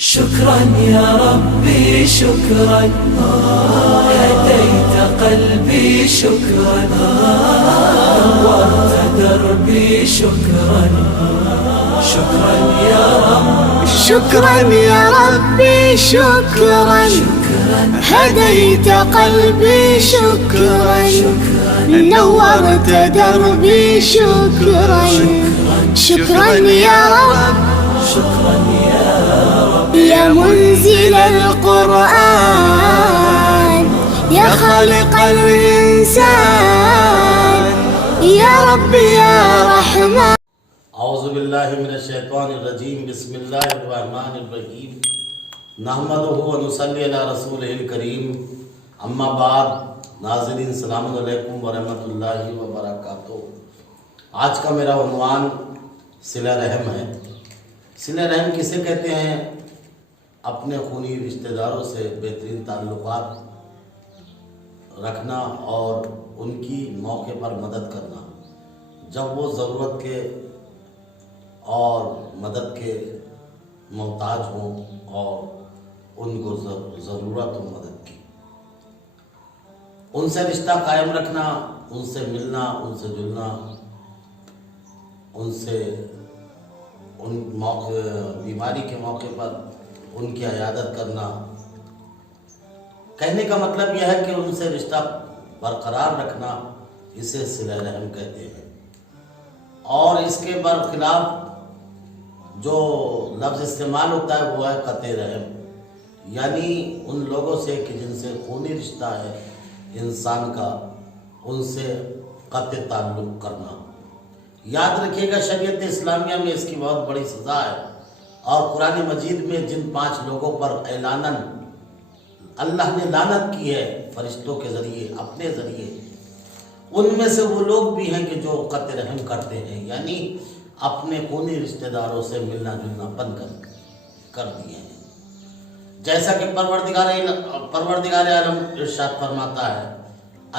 شكرا يا ربي شكرا هديت قلبي شكرا نورت دربي شكرا شكرا يا رب شكرا يا ربي شكرا هديت قلبي شكرا نورت دربي شكرا شكرا يا رب شكرا يا رب يا منزل القرآن يا خالق الإنسان يا رب يا رحمن اعوذ باللہ من الشیطان الرجیم بسم اللہ الرحمن الرحیم نحمدہ و نصلی علی رسولہ الکریم اما بعد ناظرین السلام علیکم ورحمۃ اللہ وبرکاتہ۔ آج کا میرا عنوان صلہ رحم ہے۔ صلہ رحم کسے کہتے ہیں؟ اپنے خونی رشتہ داروں سے بہترین تعلقات رکھنا اور ان کی موقع پر مدد کرنا، جب وہ ضرورت کے اور مدد کے محتاج ہوں اور ان کو ضرورت ہو مدد کی، ان سے رشتہ قائم رکھنا، ان سے ملنا، ان سے جلنا، ان سے بیماری کے موقع پر ان کی عیادت کرنا۔ کہنے کا مطلب یہ ہے کہ ان سے رشتہ برقرار رکھنا، اسے صلہ رحم کہتے ہیں۔ اور اس کے برخلاف جو لفظ استعمال ہوتا ہے وہ ہے قطع رحم، یعنی ان لوگوں سے کہ جن سے خونی رشتہ ہے انسان کا، ان سے قطع تعلق کرنا۔ یاد رکھیے گا شریعت اسلامیہ میں اس کی بہت بڑی سزا ہے، اور قرآن مجید میں جن 5 لوگوں پر اعلاناً اللہ نے لعنت کی ہے فرشتوں کے ذریعے، اپنے ذریعے، ان میں سے وہ لوگ بھی ہیں کہ جو قطع رحم کرتے ہیں، یعنی اپنے خونی رشتہ داروں سے ملنا جلنا بند کر دیے ہیں۔ جیسا کہ پروردگار عالم ارشاد فرماتا ہے،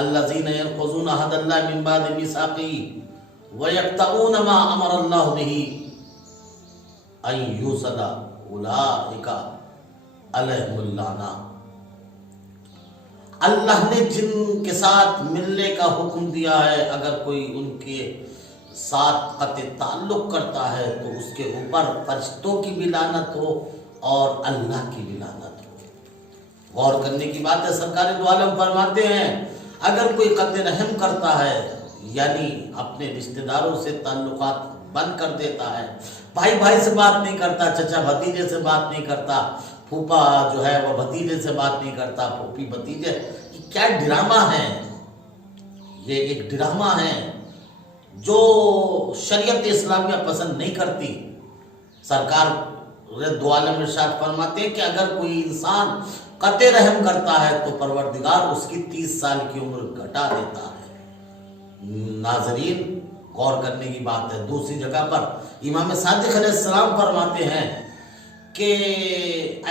الذین ينقضون عہد اللہ من بعد میثاقہ وَيَقْطَعُونَ مَا أَمَرَ اللَّهُ بِهِ أَن يُوصَلَ أُولَٰئِكَ عَلَيْهِمُ اللَّعْنَةُ۔ اللہ نے جن کے ساتھ ملنے کا حکم دیا ہے، اگر کوئی ان کے ساتھ قطع تعلق کرتا ہے تو اس کے اوپر فرشتوں کی بھی لعنت ہو اور اللہ کی بھی لعنت ہو۔ غور کرنے کی بات ہے، سرکار دو عالم فرماتے ہیں اگر کوئی قطع رحم کرتا ہے، یعنی اپنے رشتہ داروں سے تعلقات بند کر دیتا ہے، بھائی بھائی سے بات نہیں کرتا، چچا بھتیجے سے بات نہیں کرتا، پھوپا جو ہے وہ بھتیجے سے بات نہیں کرتا، پھوپھی بھتیجے، یہ کیا ڈرامہ ہے؟ یہ ایک ڈرامہ ہے جو شریعت اسلامیہ پسند نہیں کرتی۔ سرکار دو عالم ارشاد فرماتے ہیں کہ اگر کوئی انسان قطع رحم کرتا ہے تو پروردگار اس کی 30 سال کی عمر گھٹا دیتا ہے۔ ناظرین غور کرنے کی بات ہے۔ دوسری جگہ پر امام صادق علیہ السلام فرماتے ہیں کہ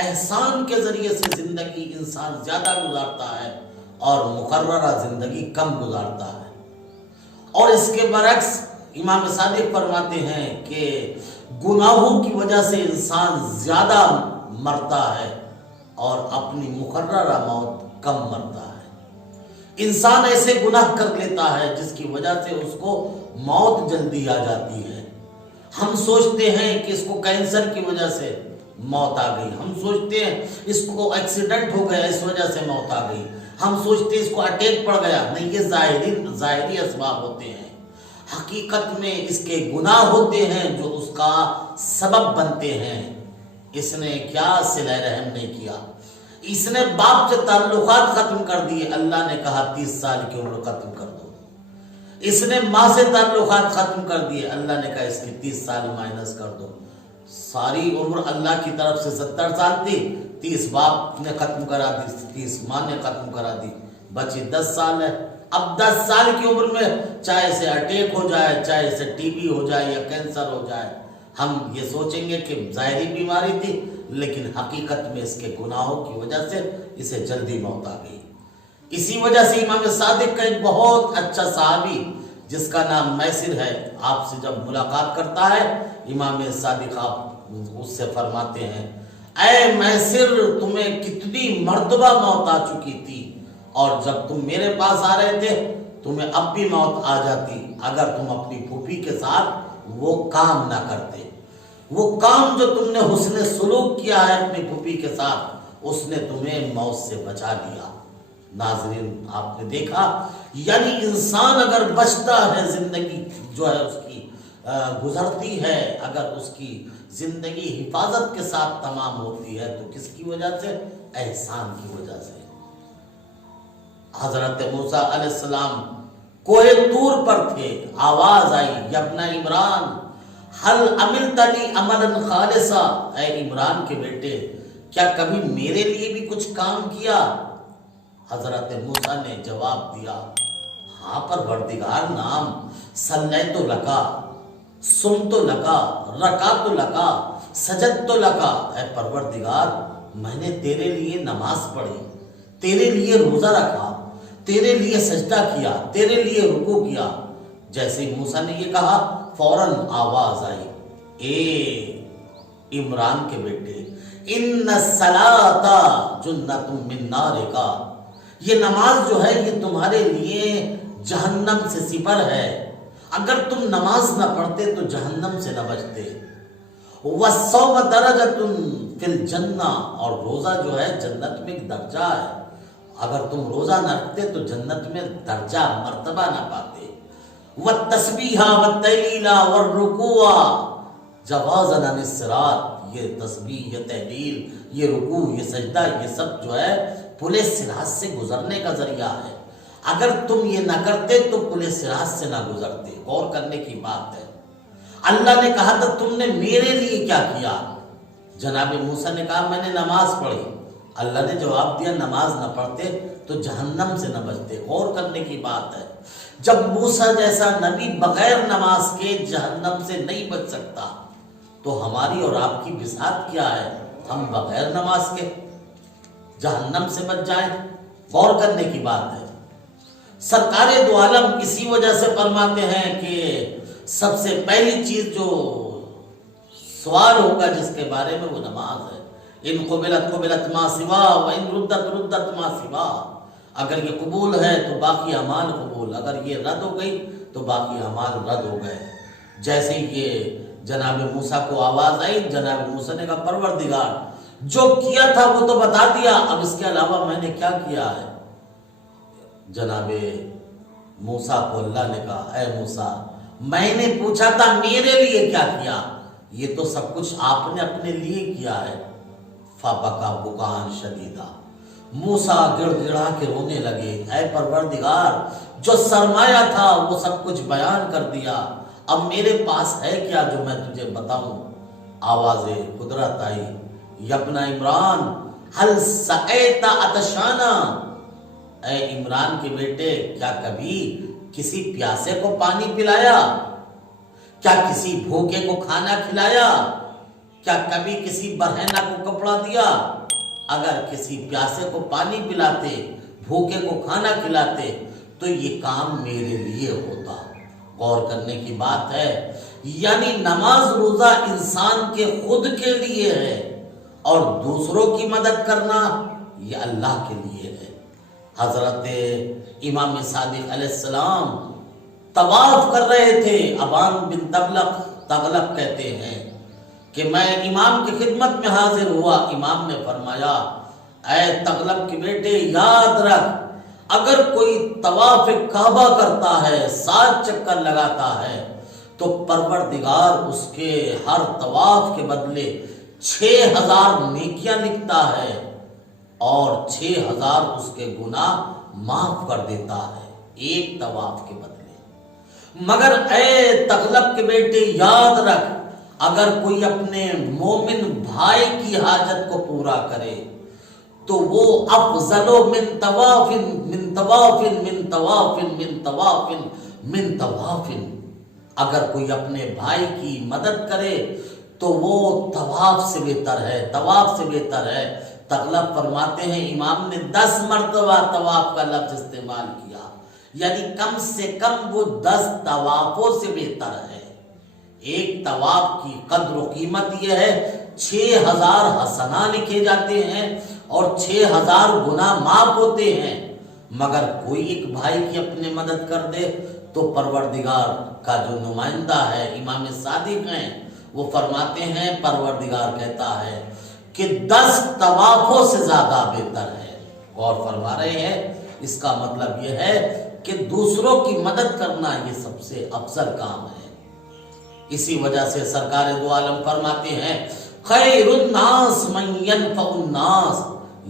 احسان کے ذریعے سے زندگی انسان زیادہ گزارتا ہے اور مقررہ زندگی کم گزارتا ہے، اور اس کے برعکس امام صادق فرماتے ہیں کہ گناہوں کی وجہ سے انسان زیادہ مرتا ہے اور اپنی مقررہ موت کم مرتا ہے۔ انسان ایسے گناہ کر لیتا ہے جس کی وجہ سے اس کو موت جلدی آ جاتی ہے۔ ہم سوچتے ہیں کہ اس کو کینسر کی وجہ سے موت آ گئی، ہم سوچتے ہیں اس کو ایکسیڈنٹ ہو گیا اس وجہ سے موت آ گئی، ہم سوچتے ہیں اس کو اٹیک پڑ گیا۔ نہیں، یہ ظاہری اسباب ہوتے ہیں، حقیقت میں اس کے گناہ ہوتے ہیں جو اس کا سبب بنتے ہیں۔ اس نے کیا صلہ رحم نہیں کیا، اس نے باپ سے تعلقات ختم کر دیے، اللہ نے کہا 30 سال کی عمر ختم کر دو۔ اس نے ماں سے تعلقات ختم کر دیے، اللہ نے کہا اس کی 30 سال مائنس کر دو۔ ساری عمر اللہ کی طرف سے 70 سال تھی، 30 باپ نے ختم کرا دی، 30 ماں نے ختم کرا دی، بچی 10 سال ہے۔ اب 10 سال کی عمر میں چاہے اسے اٹیک ہو جائے، چاہے اسے ٹی بی ہو جائے یا کینسر ہو جائے، ہم یہ سوچیں گے کہ ظاہری بیماری تھی، لیکن حقیقت میں اس کے گناہوں کی وجہ سے اسے جلدی موت آ گئی۔ اسی وجہ سے امام صادق کا ایک بہت اچھا صحابی جس کا نام میسر ہے، آپ سے جب ملاقات کرتا ہے امام صادق آپ اس سے فرماتے ہیں اے میسر تمہیں کتنی مرتبہ موت آ چکی تھی، اور جب تم میرے پاس آ رہے تھے تمہیں اب بھی موت آ جاتی اگر تم اپنی پھوپھی کے ساتھ وہ کام نہ کرتے۔ وہ کام جو تم نے حسن سلوک کیا ہے اپنی پھوپھی کے ساتھ، اس نے تمہیں موت سے بچا لیا۔ ناظرین آپ نے دیکھا، یعنی انسان اگر بچتا ہے، زندگی جو ہے اس کی گزرتی ہے، اگر اس کی زندگی حفاظت کے ساتھ تمام ہوتی ہے تو کس کی وجہ سے؟ احسان کی وجہ سے۔ حضرت موسیٰ علیہ السلام کوہ طور پر تھے، آواز آئی، یا ابن عمران حل عملت لی عملا خالصا، اے عمران کے بیٹے کیا کبھی میرے لیے بھی کچھ کام کیا؟ حضرت موسیٰ نے جواب دیا، ہاں پروردگار نام، صلیت لکا، سمت لکا، رکعت لکا، سجدت لکا، اے پروردگار میں نے تیرے لیے نماز پڑھی، تیرے لیے روزہ رکھا، تیرے لیے سجدہ کیا، تیرے لیے رکوع کیا۔ جیسے ہی موسیٰ نے یہ کہا فوراً آواز آئی، اے عمران کے بیٹے، ان الصلاۃ جنۃ من نارک، یہ نماز جو ہے یہ تمہارے لیے جہنم سے سپر ہے، اگر تم نماز نہ پڑھتے تو جہنم سے نہ بچتے۔ والصوم درجۃ فی الجنہ، اور روزہ جو ہے جنت میں ایک درجہ ہے، اگر تم روزہ نہ رکھتے تو جنت میں درجہ مرتبہ نہ پاتے۔ والتسبیح والتہلیل والرکوع جوازا عن الصراط، یہ تسبیح، یہ تہلیل، یہ رکوع، یہ سجدہ، یہ سب جو ہے پل صراط سے گزرنے کا ذریعہ ہے، اگر تم یہ نہ کرتے تو پل صراط سے نہ گزرتے۔ غور کرنے کی بات ہے۔ اللہ نے کہا تھا تم نے میرے لیے کیا کیا؟ جناب موسیٰ نے کہا میں نے نماز پڑھی، اللہ نے جواب دیا نماز نہ پڑھتے تو جہنم سے نہ بچتے۔ غور کرنے کی بات ہے، جب موسیٰ جیسا نبی بغیر نماز کے جہنم سے نہیں بچ سکتا تو ہماری اور آپ کی بساط کیا ہے؟ ہم بغیر نماز کے جہنم سے بچ جائیں۔ غور کرنے کی بات ہے۔ سرکار دو عالم اسی وجہ سے فرماتے ہیں کہ سب سے پہلی چیز جو سوال ہوگا جس کے بارے میں وہ نماز ہے۔ ان قبلت قبلت ما سوا وان ردت ردت ما سوا، اگر یہ قبول ہے تو باقی اعمال قبول، اگر یہ رد ہو گئی تو باقی اعمال رد ہو گئے۔ جیسے یہ جناب موسیٰ کو آواز آئی، جناب موسیٰ نے کہا پروردگار جو کیا تھا وہ تو بتا دیا، اب اس کے علاوہ میں نے کیا کیا ہے؟ جناب موسیٰ کو اللہ نے کہا اے موسیٰ میں نے پوچھا تھا میرے لیے کیا کیا، یہ تو سب کچھ آپ نے اپنے لیے کیا ہے۔ فبکا بکان شدیدا، موسیٰ گڑ گڑا کے رونے لگے، اے پروردگار جو سرمایہ تھا وہ سب کچھ بیان کر دیا، اب میرے پاس ہے کیا جو میں تجھے بتاؤں؟ آواز قدرت آئی، یا ابن عمران حل سقیت عطشانا، اے عمران کے بیٹے کیا کبھی کسی پیاسے کو پانی پلایا؟ کیا کسی بھوکے کو کھانا کھلایا؟ کیا کبھی کسی برہنہ کو کپڑا دیا؟ اگر کسی پیاسے کو پانی پلاتے، بھوکے کو کھانا کھلاتے تو یہ کام میرے لیے ہوتا۔ غور کرنے کی بات ہے، یعنی نماز روزہ انسان کے خود کے لیے ہے اور دوسروں کی مدد کرنا یہ اللہ کے لیے ہے۔ حضرت امام صادق علیہ السلام طواف کر رہے تھے، ابان بن تغلب کہتے ہیں کہ میں امام کی خدمت میں حاضر ہوا، امام نے فرمایا اے تغلب کے بیٹے یاد رکھ، اگر کوئی طواف کعبہ کرتا ہے، 7 چکر لگاتا ہے تو پروردگار اس کے ہر طواف کے بدلے 6000 نیکیاں لکھتا ہے اور 6000 اس کے گناہ معاف کر دیتا ہے ایک طواف کے بدلے۔ مگر اے تغلب کے بیٹے یاد رکھ، اگر کوئی اپنے مومن بھائی کی حاجت کو پورا کرے تو وہ افضل من طواف من طواف من طواف من طواف من طواف، اگر کوئی اپنے بھائی کی مدد کرے تو وہ طواف سے بہتر ہے، طواف سے بہتر ہے۔ تغلب فرماتے ہیں امام نے 10 مرتبہ طواف کا لفظ استعمال کیا، یعنی کم سے کم وہ 10 طوافوں سے بہتر ہے۔ ایک طواف کی قدر و قیمت یہ ہے 6000 حسنا لکھے جاتے ہیں اور 6000 گناہ معاف ہوتے ہیں، مگر کوئی ایک بھائی کی اپنے مدد کر دے تو پروردگار کا جو نمائندہ ہے امام صادق ہیں وہ فرماتے ہیں، پروردگار کہتا ہے کہ 10 طوافوں سے زیادہ بہتر ہے۔ غور فرما رہے ہیں، اس کا مطلب یہ ہے کہ دوسروں کی مدد کرنا یہ سب سے افضل کام ہے۔ اسی وجہ سے سرکار دو عالم فرماتے ہیں، خیر الناس من ينفع الناس،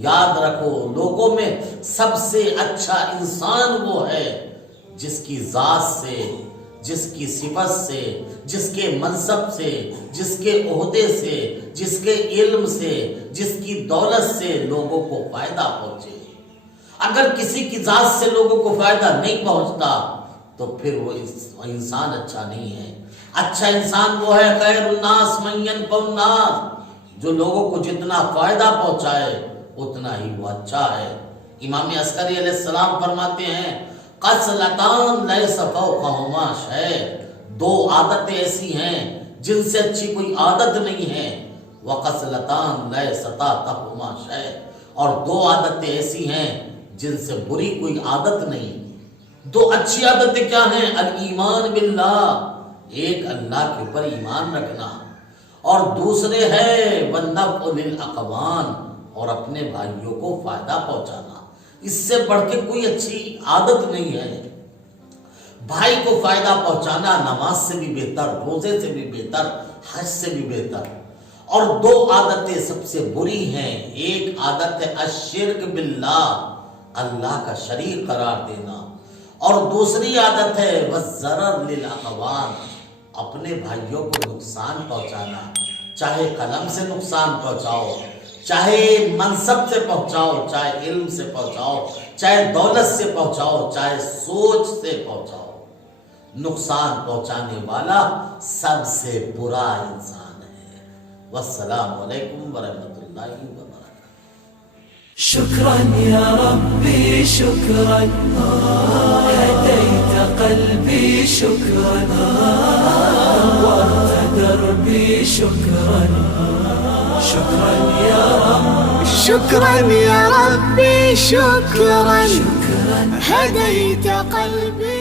یاد رکھو لوگوں میں سب سے اچھا انسان وہ ہے جس کی ذات سے، جس کی صفت سے، جس کے منصب سے، جس کے عہدے سے، جس کے علم سے، جس کی دولت سے لوگوں کو فائدہ پہنچے۔ اگر کسی کی ذات سے لوگوں کو فائدہ نہیں پہنچتا تو پھر وہ انسان اچھا نہیں ہے۔ اچھا انسان وہ ہے خیر الناس من ينفع الناس، جو لوگوں کو جتنا فائدہ پہنچائے اتنا ہی وہ اچھا ہے۔ امام عسکری علیہ السلام فرماتے ہیں، قصلتان لیس فوقہما شیء، 2 عادتیں ایسی ہیں جن سے اچھی کوئی عادت نہیں ہے، وقصلتان لیس تحتہما شیء، اور 2 عادتیں ایسی ہیں جن سے بری کوئی عادت نہیں۔ 2 اچھی عادتیں کیا ہیں؟ الایمان باللہ، ایک اللہ کے اوپر ایمان رکھنا، اور دوسرے ہے والنفع للاقوام، اور اپنے بھائیوں کو فائدہ پہنچانا۔ اس سے بڑھ کے کوئی اچھی عادت نہیں ہے۔ بھائی کو فائدہ پہنچانا نماز سے بھی بہتر، روزے سے بھی بہتر، حج سے بھی بہتر۔ اور 2 عادتیں سب سے بری ہیں، ایک عادت ہے الشرک باللہ، اللہ کا شریک قرار دینا، اور دوسری عادت ہے والضرر للاقوام، اپنے بھائیوں کو نقصان پہنچانا، چاہے قلم سے نقصان پہنچاؤ، چاہے منصب سے پہنچاؤ، چاہے علم سے پہنچاؤ، چاہے دولت سے پہنچاؤ، چاہے سوچ سے پہنچاؤ، نقصان پہنچانے والا سب سے برا انسان ہے۔ والسلام علیکم ورحمۃ اللہ وبرکاتہ۔ شكرا يا ربي شكرا، هديت قلبي شكرا، نورت دربي شكرا، شكرا يا رب، شكرا يا ربي شكرا، هديت قلبي